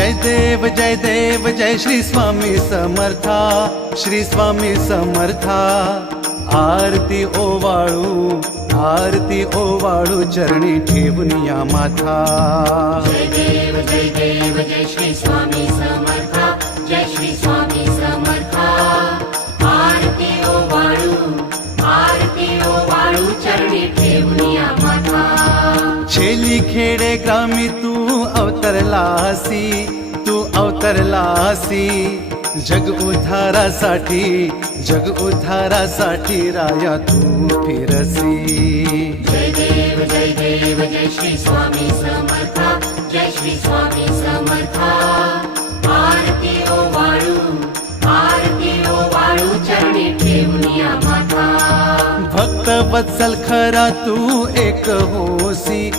जय देव जय श्री स्वामी समर्था, श्री स्वामी समर्था। आरती ओवाळू चरणी ठेवून या माथा। जय देव जय श्री स्वामी समर्था, जय श्री स्वामी समर्था। आरती ओवाळू चरणी ठेवून या माथा। छेली खेडे ग्रामी तू अवतरलासी, जग उद्धारासाठी राया तू फिरसी। जय देव जय श्री स्वामी समर्था, जय श्री स्वामी समर्था। आरती ओवाळू चरणी ठेवून या माथा। भक्त वत्सल खरा तू एक होसी,